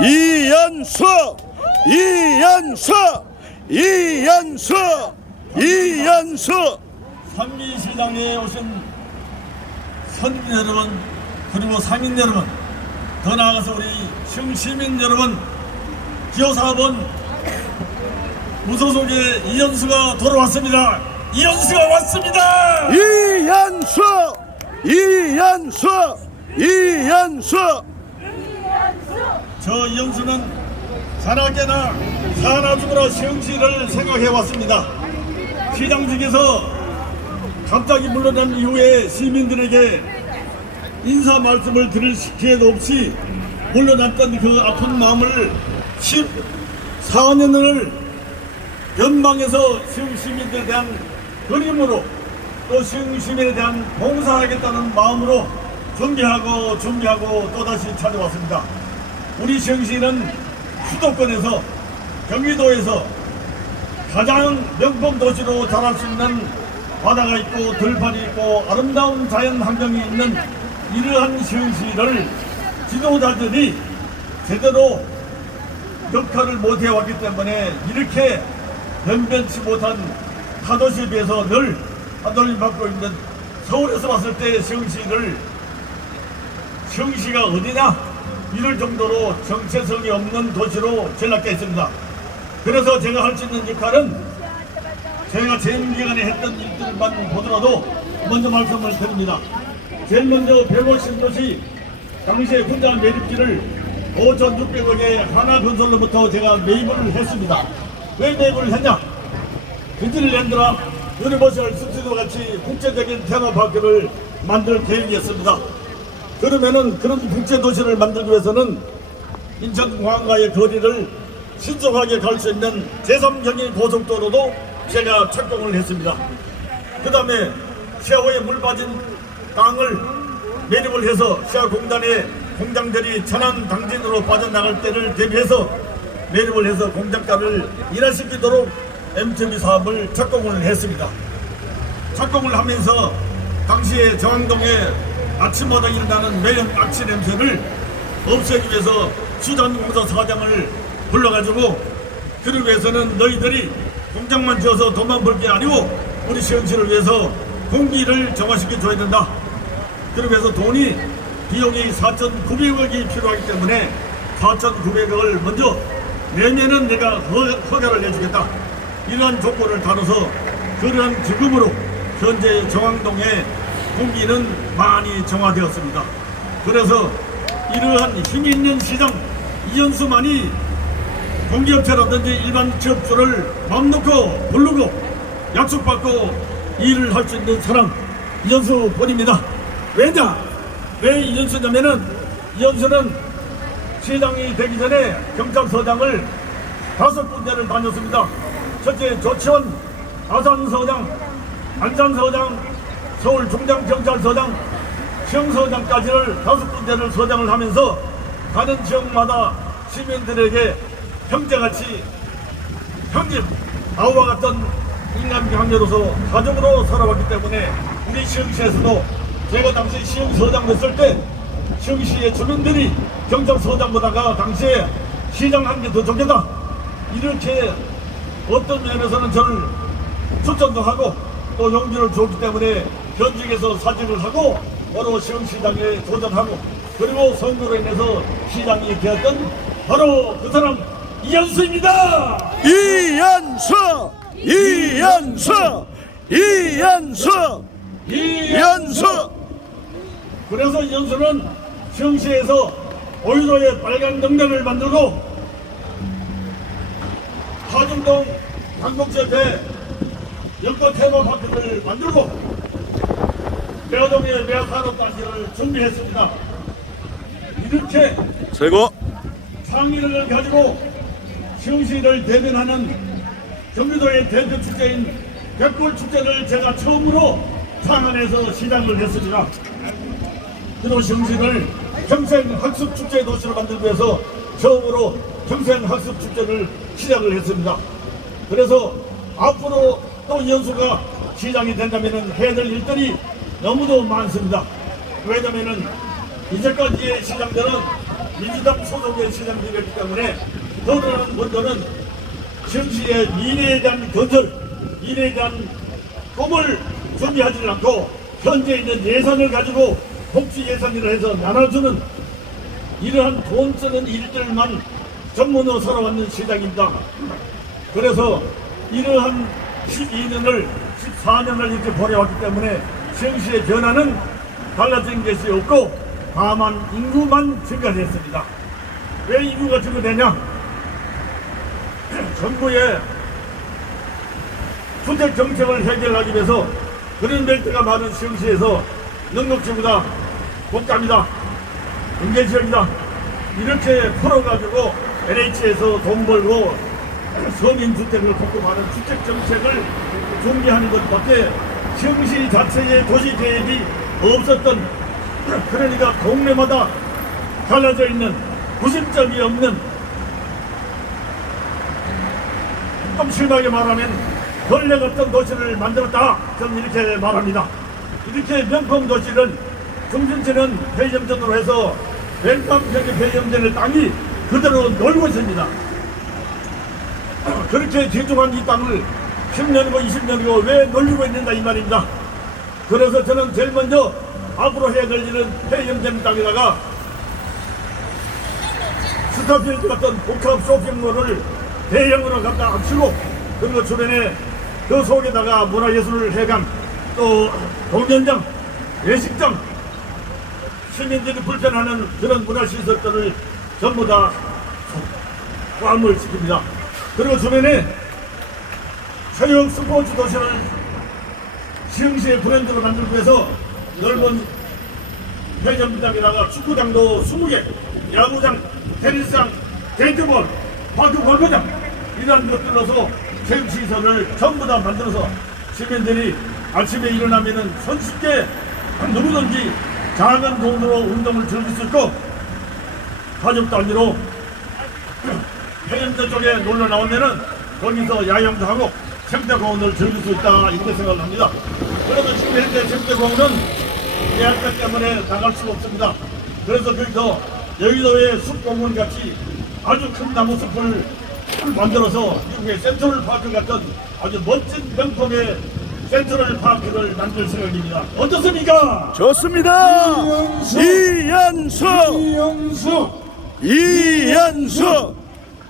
이연수, 이연수, 이연수, 이연수. 삼미시장에 오신 선민 여러분, 그리고 상인 여러분, 더 나아가서 우리 시민 여러분, 기호사업은 무소속의 이연수가 돌아왔습니다. 이연수가 왔습니다. 이연수, 이연수, 이연수. 저 이연수는 산악계나 산하중으로 시흥시를 생각해 왔습니다. 시장직에서 갑자기 물러난 이후에 시민들에게 인사 말씀을 드릴 기회도 없이 물러났던 그 아픈 마음을 14년을 연방에서 시흥 시민들에 대한 그림으로 또 시흥 시민에 대한 봉사하겠다는 마음으로 준비하고 또다시 찾아왔습니다. 우리 시흥시는 수도권에서 경기도에서 가장 명품 도시로 자랄 수 있는 바다가 있고 들판이 있고 아름다운 자연 환경이 있는 이러한 시흥시를 지도자들이 제대로 역할을 못해 왔기 때문에 이렇게 변변치 못한 타도시에 비해서 늘 하도를 받고 있는 서울에서 봤을 때 시흥시가 어디냐 이럴 정도로 정체성이 없는 도시로 전락되어 있습니다. 그래서 제가 할 수 있는 역할은 제가 재임 기간에 했던 일들만 보더라도 먼저 말씀을 드립니다. 제일 먼저 150도시 당시에 혼자 매립지를 5,600억의 하나건설로부터 제가 매입을 했습니다. 왜 매입을 했냐? 디즈니랜드나 유니버설 스튜디오 같이 국제적인 테마파크를 만들 계획이었습니다. 그러면은 그런 국제도시를 만들기 위해서는 인천공항과의 거리를 신속하게 갈 수 있는 제3경인 고속도로도 제가 착공을 했습니다. 그 다음에 시야호에 물 빠진 땅을 매립을 해서 시야공단의 공장들이 천안 당진으로 빠져나갈 때를 대비해서 매립을 해서 공장가를 인하시키도록 MTB 사업을 착공을 했습니다. 착공을 하면서 당시에 정왕동에 아침마다 일어나는 매연 악취 냄새를 없애기 위해서 수자원공사 사장을 불러가지고 그러기 위해서는 너희들이 공장만 지어서 돈만 벌 게 아니고 우리 시흥시를 위해서 공기를 정화시켜 줘야 된다. 그러기 위해서 비용이 4,900억이 필요하기 때문에 4,900억을 먼저 내년은 내가 허가를 해주겠다. 이러한 조건을 다뤄서 그러한 기금으로 현재 정왕동의 공기는 많이 정화되었습니다. 그래서 이러한 힘이 있는 시장 이연수만이 공기업체라든지 일반 취업주를 마음 놓고 부르고 약속받고 일을 할 수 있는 사람 이연수뿐입니다. 왜냐? 왜 이연수냐면은 이연수는 시장이 되기 전에 경찰서장을 5군데를 다녔습니다. 첫째 조치원, 아산서장, 안산서장, 서울중장경찰서장, 시흥서장까지를 5군데를 서장을 하면서 가는 지역마다 시민들에게 형제같이 형님, 아우와 같던 인간관계로서 가족으로 살아왔기 때문에 우리 시흥시에서도 제가 당시 시흥서장 됐을 때 시흥시의 주민들이 경찰서장보다가 당시에 시장 한 게 더 좋겠다 이렇게 어떤 면에서는 저를 추천도 하고 또 용기를 줬기 때문에 현직에서 사직을 하고 바로 시흥시장에 도전하고 그리고 선거로 인해서 시장이 되었던 바로 그 사람 이연수입니다. 이연수, 이연수, 이연수, 이연수. 그래서 이연수는 시흥시에서 5.15의 빨간 능력을 만들고 하중동 광복지역에 여권 테마파크를 만들고 매화동의 매화산업단지를 준비했습니다. 이렇게 최고. 창의력을 가지고 시흥시를 대변하는 경기도의 대표 축제인 벽골축제를 제가 처음으로 창안에서 시작을 했습니다. 그리고 시흥시를 평생학습축제 도시로 만들기 위해서 처음으로 평생학습축제를 시작을 했습니다. 그래서 앞으로 또 이연수가 시장이 된다면 해야 될 일들이 너무도 많습니다. 왜냐면은 이제까지의 시장들은 민주당 소속의 시장들이었기 때문에 더는 먼저는 시흥시의 미래에 대한 건설, 미래에 대한 꿈을 준비하지 않고 현재 있는 예산을 가지고 복지 예산이라 해서 나눠주는 이러한 돈 쓰는 일들만 전문으로 살아왔는 시장입니다. 그래서 이러한 12년을 14년을 이렇게 벌여왔기 때문에 시흥시의 변화는 달라진 것이 없고 다만 인구만 증가했습니다. 왜 인구가 증가되냐? 정부의 주택 정책을 해결하기 위해서 그린벨트가 많은 시흥시에서 능력지보다 고가입니다. 인계지역이다. 이렇게 풀어가지고 LH에서 돈 벌고 서민주택을 공급하는 주택 정책을 준비하는 것밖에 시흥시 자체의 도시 계획이 없었던, 그러니까 동네마다 갈라져 있는 구심점이 없는, 좀 심하게 말하면 벌레 같은 도시를 만들었다, 저는 이렇게 말합니다. 이렇게 명품 도시를 중심지는 폐점전으로 해서 왼감평의 폐점전의 땅이 그대로 놀고 있습니다. 그렇게 귀중한 이 땅을 10년이고 20년이고 왜 놀리고 있는가 이 말입니다. 그래서 저는 제일 먼저 앞으로 해야 될 일은 폐점전 땅에다가 스타필드 같은 복합 쇼핑몰을 대형으로 갖다 합치고, 그리고 주변에 그 속에다가 문화예술회관, 또 공연장, 예식장, 시민들이 불편하는 그런 문화시설들을 전부 다 포함을 시킵니다. 그리고 주변에 체육 스포츠 도시를 시흥시의 브랜드로 만들기 위해서 넓은 회전장에다가 축구장도 20개, 야구장, 테니스장, 게이트볼, 파크 골프장, 이런 것들로서 체육시설을 전부 다 만들어서 시민들이 아침에 일어나면은 손쉽게 누구든지 작은 돈으로 운동을 즐길 수 있고, 가족 단위로 해운대 쪽에 놀러 나오면은 거기서 야영도 하고 생태공원을 즐길 수 있다, 이렇게 생각을 합니다. 그러면 지금 현재 생태공원은 예약자 때문에 나갈 수가 없습니다. 그래서 거기서 여의도의 숲공원 같이 아주 큰 나무숲을 만들어서 미국의 센트럴 파크 같은 아주 멋진 명품의 센트럴 파크를 만들 생각입니다. 어떻습니까? 좋습니다. 이연수, 이연수,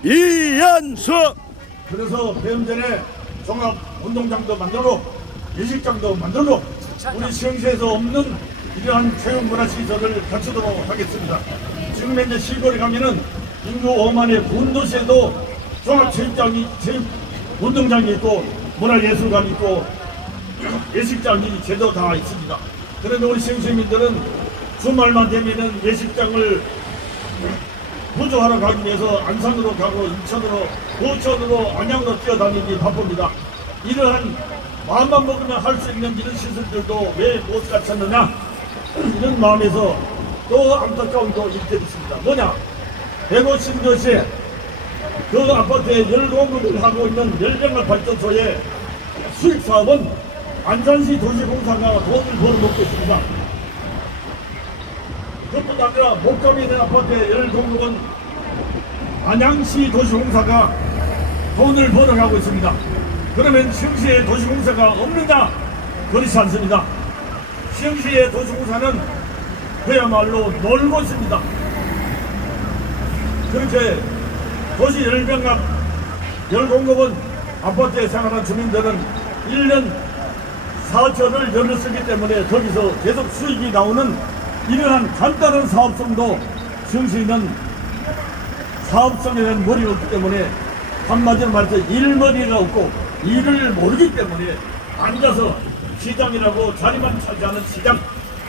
이연수. 그래서 배움 전에 종합 운동장도 만들고 예식장도 만들고 우리 시흥시에서 없는 이러한 체육문화시설을 갖추도록 하겠습니다. 지금 현재 시골에 가면은 인구 5만의 군도시에도 종합체육장이, 운동장이 있고 문화예술관이 있고 예식장이 제도 다 있습니다. 그런데 우리 시흥시민들은 주말만 되면은 예식장을 구조하러 가기 위해서 안산으로 가고 인천으로, 부천으로, 안양으로 뛰어다니기 바쁩니다. 이러한 마음만 먹으면 할 수 있는 이런 시설들도 왜 못 갖췄느냐, 이런 마음에서 또 안타까운 일들이 있습니다. 뭐냐, 대구 신도시에 그 아파트에 열공급을 하고 있는 열병합 발전소의 수익 사업은 안산시 도시공사가 돈을 벌어먹고 있습니다. 그뿐 아니라 목감에 있는 아파트의 열공급은 안양시 도시공사가 돈을 벌어가고 있습니다. 그러면 시흥시의 도시공사가 없느냐? 그렇지 않습니다. 시흥시의 도시공사는 그야말로 놀고 있습니다. 그렇게 도시 열병합 열공급은 아파트에 생활한 주민들은 1년 4천을 연을 쓰기 때문에 거기서 계속 수익이 나오는 이러한 간단한 사업성도 시흥시는 사업성에 대한 머리가 없기 때문에, 한마디로 말해서 일머리가 없고 일을 모르기 때문에 앉아서 시장이라고 자리만 차지하는 시장,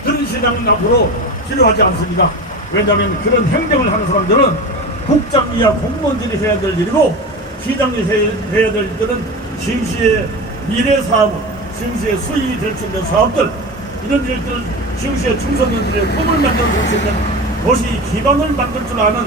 그런 시장은 앞으로 필요하지 않습니다. 왜냐하면 그런 행정을 하는 사람들은 국장 이하 공무원들이 해야 될 일이고, 시장이 해야 될 일들은 시흥시의 미래 사업, 시흥시의 수익이 될 수 있는 사업들, 이런 일들, 시흥시의 청소년들의 꿈을 만들어줄 수 있는 도시 기반을 만들 줄 아는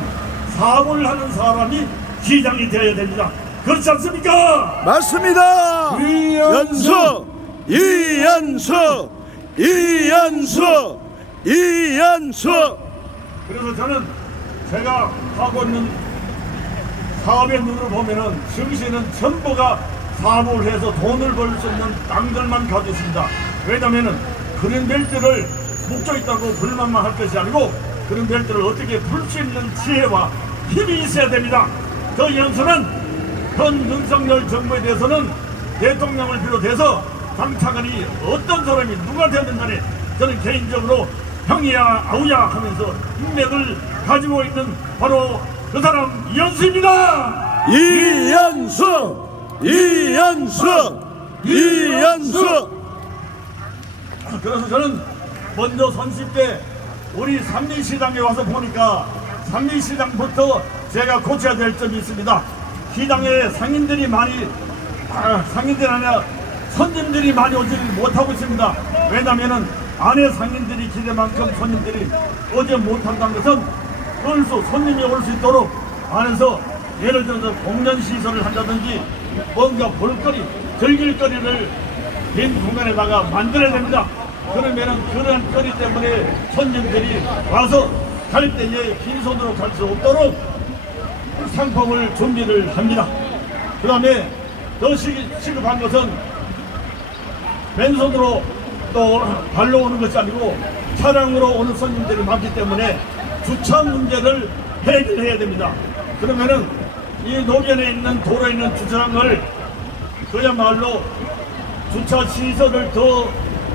사업을 하는 사람이 시장이 되어야 됩니다. 그렇지 않습니까? 맞습니다. 이연수, 이연수, 이연수, 이연수. 그래서 저는 제가 하고 있는 사업의 눈으로 보면은 시흥시는 전부가 사업을 해서 돈을 벌 수 있는 땅들만 가지고 있습니다. 왜냐면은 그런 벨트를 목적 있다고 불만만 할 것이 아니고 그런 벨트를 어떻게 풀 수 있는 지혜와 힘이 있어야 됩니다. 저 연수는 현 윤석열 정부에 대해서는 대통령을 비롯해서 당차관이 어떤 사람이 누가 되든 간에 저는 개인적으로 형이야 아우야 하면서 인맥을 가지고 있는 바로 그 사람 이현수입니다. 이현수 그래서 저는 먼저 선실 때 우리 삼리시장에 와서 보니까 삼리시장부터 제가 고쳐야 될 점이 있습니다. 시장에 상인들이 많이 상인들이 아니라 손님들이 많이 오지 못하고 있습니다. 왜냐면은 안에 상인들이 기대만큼 손님들이 오지 못한다는 것은 손님이 올 수 있도록 안에서 예를 들어서 공연시설을 한다든지 뭔가 볼거리, 즐길거리를 빈 공간에다가 만들어야 됩니다. 그러면은 그런 거리 때문에 손님들이 와서 갈 때에 빈손으로 갈 수 없도록 상품을 준비를 합니다. 그 다음에 더 시급한 것은 맨손으로 또 발로 오는 것이 아니고 차량으로 오는 손님들이 많기 때문에 주차 문제를 해결해야 됩니다. 그러면은 이 노변에 있는 도로에 있는 주차장을 그야말로 주차 시설을 더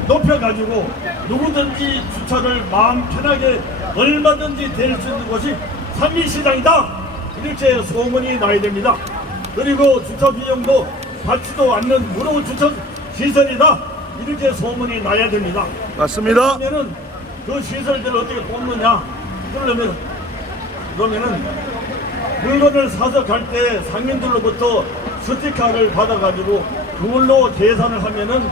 높여가지고 누구든지 주차를 마음 편하게 얼마든지 될 수 있는 곳이 삼리시장이다 이렇게 소문이 나야 됩니다. 그리고 주차 비용도 받지도 않는 무료 주차 시설이다 이렇게 소문이 나야 됩니다. 맞습니다. 그러면은 그 시설들을 어떻게 돕느냐? 그러면은 물건을 사서 갈 때 상인들로부터 스티커를 받아가지고 그걸로 계산을 하면은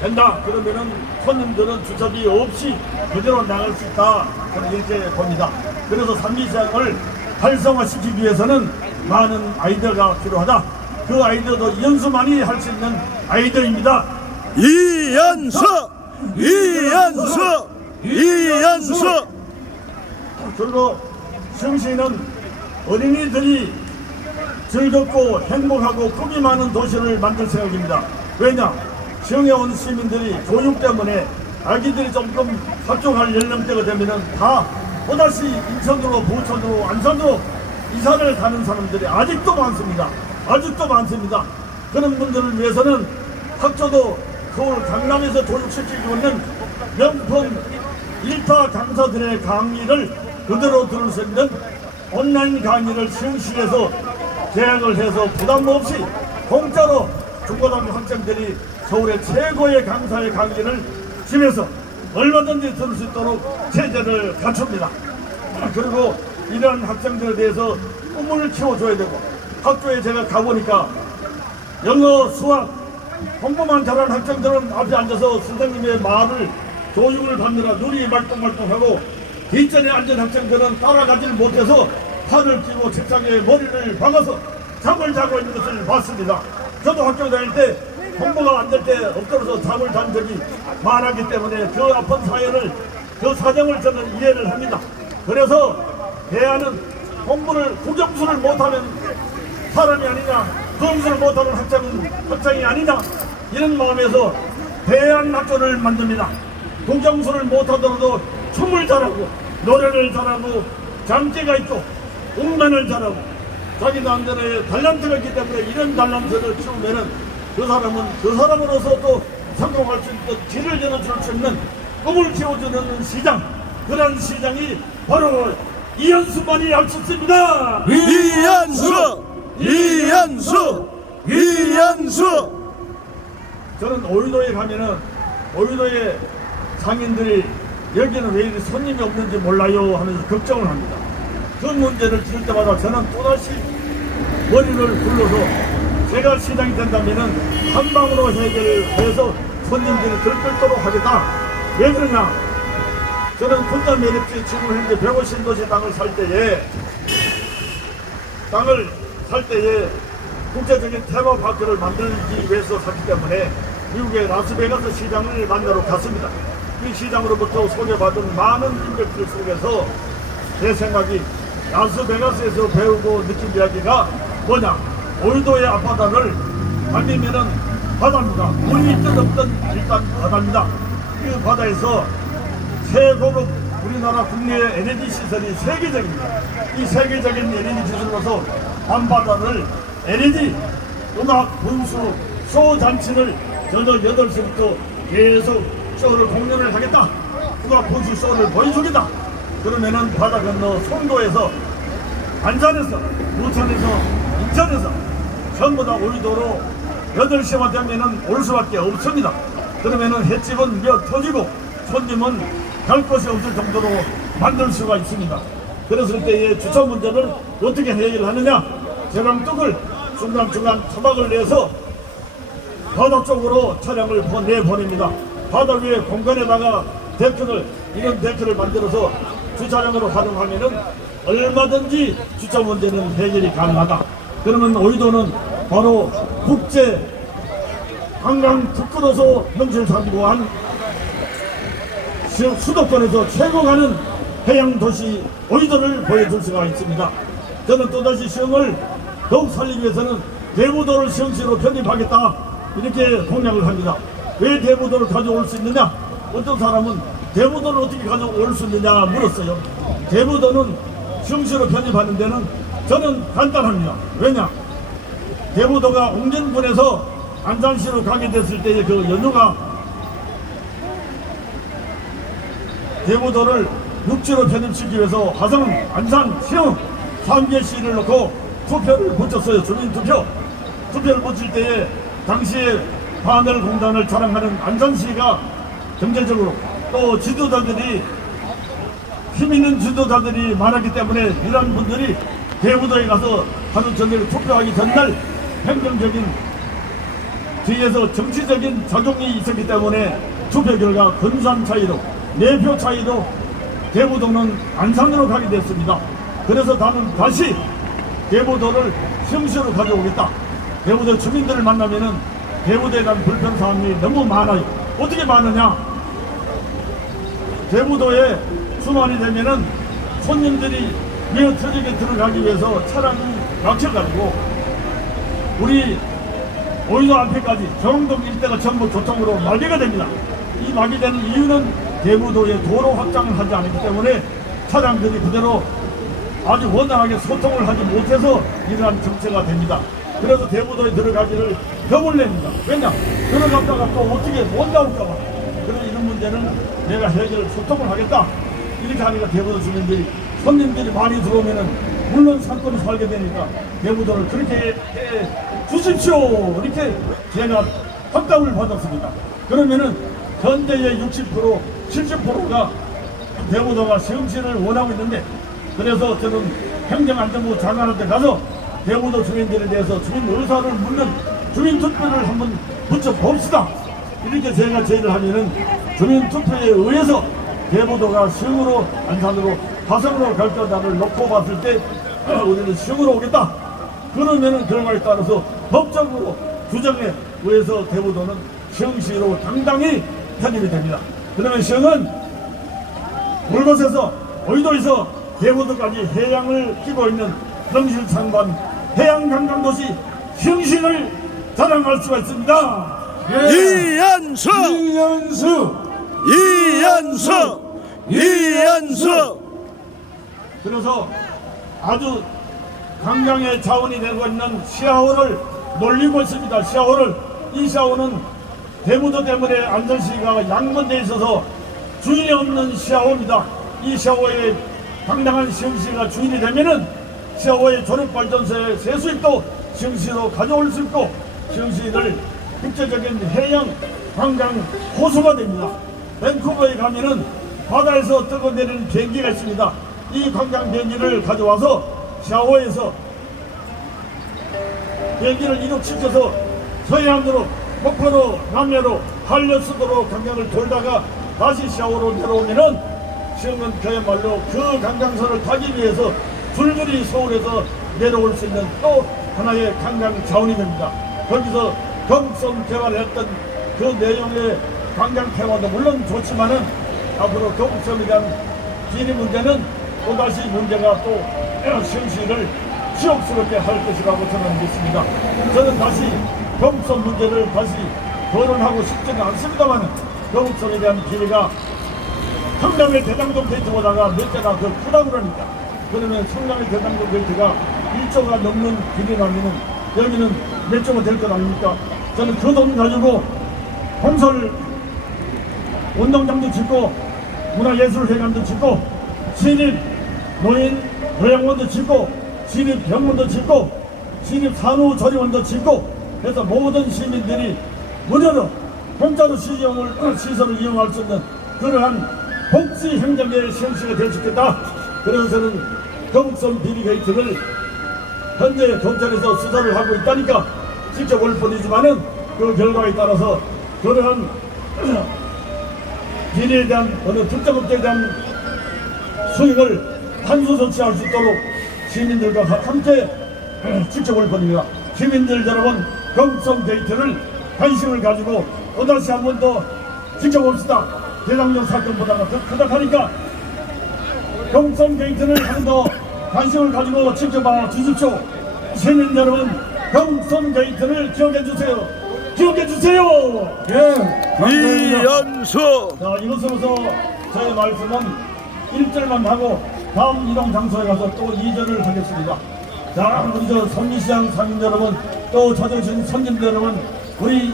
된다. 그러면은 손님들은 주차비 없이 그대로 나갈 수 있다. 저는 이렇게 봅니다. 그래서 삼리시장을 활성화시키기 위해서는 많은 아이디어가 필요하다. 그 아이디어도 이현수만이 할 수 있는 아이디어입니다. 이현수 그리고 시흥시는 어린이들이 즐겁고 행복하고 꿈이 많은 도시를 만들 생각입니다. 왜냐? 시흥에 온 시민들이 교육 때문에 아기들이 조금 합종할 연령대가 되면은 다 또다시 인천으로 부천으로 안산으로 이사를 가는 사람들이 아직도 많습니다. 그런 분들을 위해서는 학교도 서울 강남에서 교육시키고 있는 명품 일타 강사들의 강의를 그대로 들을 수 있는 온라인 강의를 시흥시에서 계약을 해서 부담 없이 공짜로 중고등학교 학생들이 서울의 최고의 강사의 강의를 집에서 얼마든지 들을 수 있도록 체제를 갖춥니다. 그리고 이러한 학생들에 대해서 꿈을 키워줘야 되고 학교에 제가 가보니까 영어, 수학 공부만 잘하는 학생들은 앞에 앉아서 선생님의 말을 교육을 받느라 눈이 말똥말똥하고 뒷전에 앉은 학생들은 따라가지 못해서 팔을 끼고 책상에 머리를 박아서 잠을 자고 있는 것을 봤습니다. 저도 학교 다닐 때 공부가 안 될 때 엎드려서 잠을 잔 적이 많았기 때문에 그 아픈 사연을 그 사정을 저는 이해를 합니다. 그래서 대안은 공부를 국영수를 못하는 사람이 아니냐, 국영수를 못하는 학생이 아니냐 이런 마음에서 대안학교를 만듭니다. 국영수를 못하더라도 춤을 잘하고 노래를 잘하고 장기가 있고 음란을 잘하고 자기 나름대로의 달란트가 있기 때문에 이런 달란트를 키우면은 그 사람은 그 사람으로서 또 성공할 수 있는 길을 열어줄 수 있는 꿈을 키워주는 시장, 그런 시장이 바로 이현수만이 할 수 있습니다. 이현수 저는 오유도에 가면은 오유도에 상인들이 여기는 왜 이렇게 손님이 없는지 몰라요 하면서 걱정을 합니다. 그 문제를 들을 때마다 저는 또다시 머리를 굴러서 제가 시장이 된다면은 한 방으로 해결해서 손님들이 들끓도록 하겠다. 왜 그러냐? 저는 군자 매립지 지구를 했는데 150도시 땅을 살 때에 국제적인 테마파크를 만들기 위해서 샀기 때문에 미국의 라스베가스 시장을 만나러 갔습니다. 이 시장으로부터 소개받은 많은 인맥들 속에서 제 생각이 라스베가스에서 배우고 느낀 이야기가 뭐냐, 오이도의 앞바다를 달리면은 바다입니다. 물이 있든 없든 일단 바다입니다. 그 바다에서 최고급 우리나라 국내 에너지 시설이 세계적입니다. 이 세계적인 에너지 시설로서 밤바다를 에너지 음악 분수 쇼 잔치를 저녁 8시부터 계속 쇼를 공연을 하겠다. 음악 분수 쇼를 보여주겠다. 그러면은 바다 건너 송도에서, 안산에서, 부천에서, 인천에서 전부 다 오이도로 8시만 되면은 올 수밖에 없습니다. 그러면은 횟집은 몇 터지고 손님은 갈 곳이 없을 정도로 만들 수가 있습니다. 그랬을 때의 주차 문제를 어떻게 해결을 하느냐, 제강뚝을 중간중간 토막을 내서 바다 쪽으로 차량을 내보냅니다. 바다 위에 공간에다가 이런 데크를 만들어서 주차장으로 활용하면은 얼마든지 주차 문제는 해결이 가능하다. 그러면 오이도는 바로 국제 관광 특구로서 명실상부한 수도권에서 최고 가는 해양 도시 오이도를 보여줄 수가 있습니다. 저는 또다시 시흥을 더욱 살리기 위해서는 대부도를 시흥시로 편입하겠다, 이렇게 공약을 합니다. 왜 대부도를 가져올 수 있느냐? 어떤 사람은 대부도를 어떻게 가져올 수 있느냐 물었어요. 대부도는 시흥시로 편입하는 데는 저는 간단합니다. 왜냐? 대부도가 옹진군에서 안산시로 가게 됐을 때의 그 연유가 대부도를 육지로 편입시키기 위해서 화성, 안산, 시흥 3개 시를 놓고 투표를 붙였어요. 주민투표. 투표를 붙일 때에 당시에 하늘공단을 자랑하는 안산시가 경제적으로 또 지도자들이 힘있는 지도자들이 많았기 때문에 이런 분들이 대부도에 가서 하루 전날 투표하기 전날 행정적인 뒤에서 정치적인 작용이 있었기 때문에 투표 결과 근소한 차이로 4표 차이로 대부도는 안산으로 가게 됐습니다. 그래서 나는 다시 대부도를 시흥시로 가져오겠다. 대부도 주민들을 만나면은 대부도에 대한 불편사항이 너무 많아요. 어떻게 많으냐? 대부도에 주말이 되면은 손님들이 미어터지게 들어가기 위해서 차량이 막혀가지고 우리 오이도 앞에까지 정동 일대가 전부 교통으로 마비가 됩니다. 이 마비되는 이유는 대부도에 도로 확장을 하지 않기 때문에 차량들이 그대로 아주 원활하게 소통을 하지 못해서 이러한 정체가 됩니다. 그래서 대부도에 들어가기를 겁을 냅니다. 왜냐? 들어갔다가 또 어떻게 못 나올까봐. 그래서 이런 문제는 내가 해결 소통을 하겠다. 이렇게 하니까 대부도 주민들이, 손님들이 많이 들어오면은 물론 상권이 살게 되니까 대부도를 그렇게 해 주십시오. 이렇게 제가 확답을 받았습니다. 그러면은 현재의 60%, 70%가 대부도가 시흥시를 원하고 있는데, 그래서 저는 행정안전부 장관한테 가서 대부도 주민들에 대해서 주민 의사를 묻는 주민투표를 한번 붙여봅시다. 이렇게 제가 제의를 하면은 주민투표에 의해서 대부도가 시흥으로, 안산으로, 화성으로 갈 거다를 놓고 봤을 때 우리는 시흥으로 오겠다. 그러면은 결과에 따라서 법적으로 규정에 의해서 대부도는 시흥시로 당당히 편입이 됩니다. 그러면 시흥은 물곳에서 오이도에서 대부도까지 해양을 끼고 있는 명실상부한 해양관광도시 시흥시를 자랑할 수가 있습니다. 이연수, 이연수, 이연수, 이연수. 그래서 아주 관광의 자원이 되고 있는 시아호를 놀리고 있습니다. 시아호를. 이 시아호는 대부도 때문에 안산시가 양분되어 있어서 주인이 없는 시아호입니다. 이 시아호에 당당한 시흥시가 주인이 되면은 시아호의 조력발전소의 세수입도 시흥시로 가져올 수 있고 시흥시를 국제적인 해양 관광 호수가 됩니다. 밴쿠버에 가면은 바다에서 뜨거내리는 비행기가 있습니다. 이 관광 비행기를 가져와서 시아호에서 비행기를 이륙시켜서 서해안으로, 목포로, 남해로, 한려수도로 관광을 돌다가 다시 시아호로 내려오면은 시흥은 그야말로 그 관광선을 타기 위해서 줄줄이 서울에서 내려올 수 있는 또 하나의 관광 자원이 됩니다. 거기서 경성 개발했던 그 내용의 관광 테마도 물론 좋지만은 앞으로 경성에 대한 비리 문제는 또다시 문제가 또 시흥시를 지옥스럽게 할 것이라고 저는 믿습니다. 저는 다시 경북선 문제를 다시 거론하고 싶지는 않습니다만 경북선에 대한 비리가 성남의 대장동 게이트보다가 몇 개가 더 크다고 그러니까 그러면 성남의 대장동 게이트가 1조가 넘는 비리라면 여기는 몇 조가 될 것 아닙니까? 저는 그 돈 가지고 건설 운동장도 짓고 문화예술회관도 짓고 시립 노인 요양원도 짓고 시립 병원도 짓고 시립 산후조리원도 짓고 해서 모든 시민들이 무료로 공짜로 시설을 이용할 수 있는 그러한 복지 행정의 시행시가 될 수 있겠다. 그래서 저는 경북선 비리 게이트를 현재 경찰에서 수사를 하고 있다니까 직접 올 뿐이지만은 그 결과에 따라서 그러한 비리에 대한 어느 특정 업체에 대한 수익을 한수 조치할 수 있도록 시민들과 함께 직접 올 뿐입니다. 시민들 여러분, 경북선 게이트를 관심을 가지고 또다시 한 번 더 지켜봅시다. 대장동 사건보다가 더 크다 하니까 경북선 게이트를 한 번 더 관심을 가지고 지켜봐 주십시오. 시민 여러분, 경북선 게이트를 기억해 주세요. 기억해 주세요. 이연수 자, 이것으로서 저의 말씀은 1절만 하고 다음 이동 장소에 가서 또 2절을 하겠습니다. 자, 우리 저 선미시장 상인 여러분, 또 찾아주신 손님들 여러분, 우리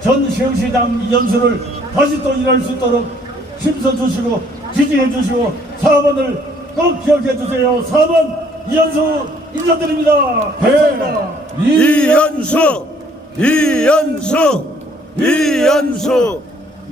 전 시흥시장 연수를 다시 또 일할 수 있도록 힘써주시고 지지해주시고 4번을 꼭 기억해주세요. 4번 이연수 인사드립니다. 감사합니다. 이연수